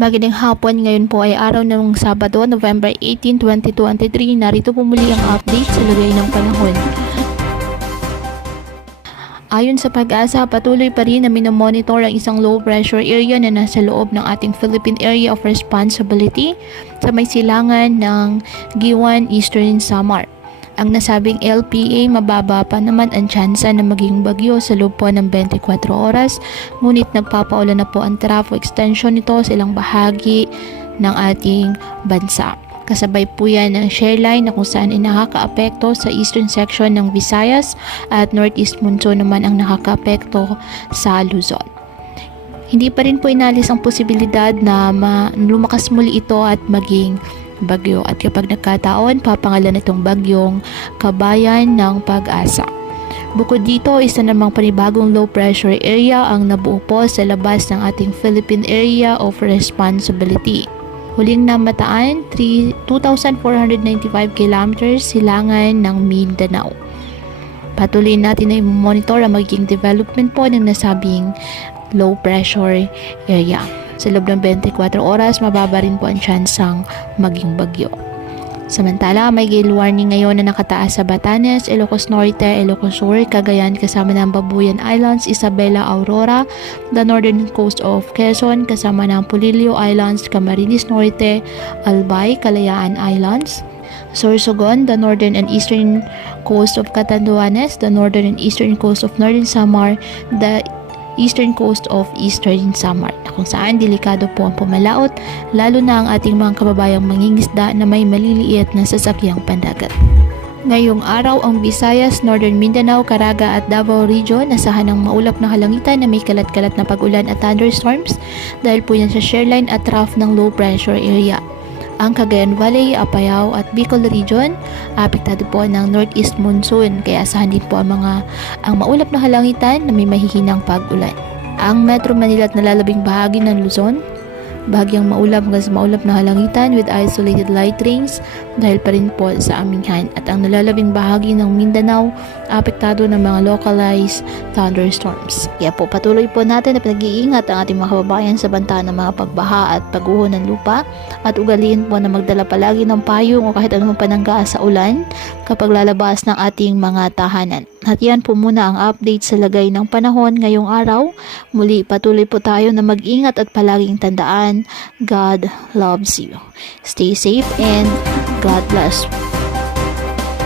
Magandang hapon, ngayon po ay araw ng Sabado, November 18, 2023. Narito po muli ang update sa lagay ng panahon. Ayon sa Pag-asa, patuloy pa rin na minomonitor ang isang low pressure area na nasa loob ng ating Philippine Area of Responsibility sa may silangan ng Giwan, Eastern Samar. Ang nasabing LPA, mababa pa naman ang tsansa na maging bagyo sa loob po ng 24 oras, ngunit nagpapaulan na po ang traffic extension nito sa ilang bahagi ng ating bansa. Kasabay po yan ng shear line na kung saan ay nakakaapekto sa eastern section ng Visayas at northeast monsoon naman ang nakakaapekto sa Luzon. Hindi pa rin po inalis ang posibilidad na lumakas muli ito at maging bagyo, at kapag nagkataon, papangalan itong bagyong Kabayan ng Pag-asa. Bukod dito, isa namang panibagong low pressure area ang nabuo po sa labas ng ating Philippine Area of Responsibility. Huling namataan, 2,495 kilometers silangan ng Mindanao. Patuloy natin na i-monitor ang magiging development po ng nasabing low pressure area. Sa loob ng 24 oras, mababa rin po ang tsansang maging bagyo. Samantala, may gale warning ngayon na nakataas sa Batanes, Ilocos Norte, Ilocos Sur, Cagayan kasama ng Babuyan Islands, Isabela, Aurora, the northern coast of Quezon kasama ng Polillo Islands, Camarines Norte, Albay, Kalayaan Islands, Sorsogon, the northern and eastern coast of Catanduanes, the northern and eastern coast of Northern Samar, the eastern coast of Eastern Samar, na kung saan delikado po ang pumalaot, lalo na ang ating mga kababayang mangingisda na may maliliit na sasakyang pandagat. Ngayong araw, ang Visayas, Northern Mindanao, Caraga at Davao Region nasahan ng maulap na kalangitan na may kalat-kalat na pag-ulan at thunderstorms dahil po yan sa shear line at trough ng low pressure area. Ang Cagayan Valley, Apayao at Bicol Region, apektado po ng northeast monsoon, kaya asahan din po ang maulap na halangitan na may mahihinang pag-ulan. Ang Metro Manila at nalalabing bahagi ng Luzon, bahagyang maulap hanggang sa maulap na halangitan with isolated light rains dahil pa rin po sa amihan, at ang nalalabing bahagi ng Mindanao apektado ng mga localized thunderstorms. Kaya po patuloy po natin na pinag-iingat ang ating mga kababayan sa banta ng mga pagbaha at pagguho ng lupa, at ugaliin po na magdala palagi ng payong o kahit anumang panangga sa ulan kapag lalabas ng ating mga tahanan. At yan po muna ang update sa lagay ng panahon ngayong araw. Muli patuloy po tayo na mag-ingat at palaging tandaan, God loves you. Stay safe and God bless.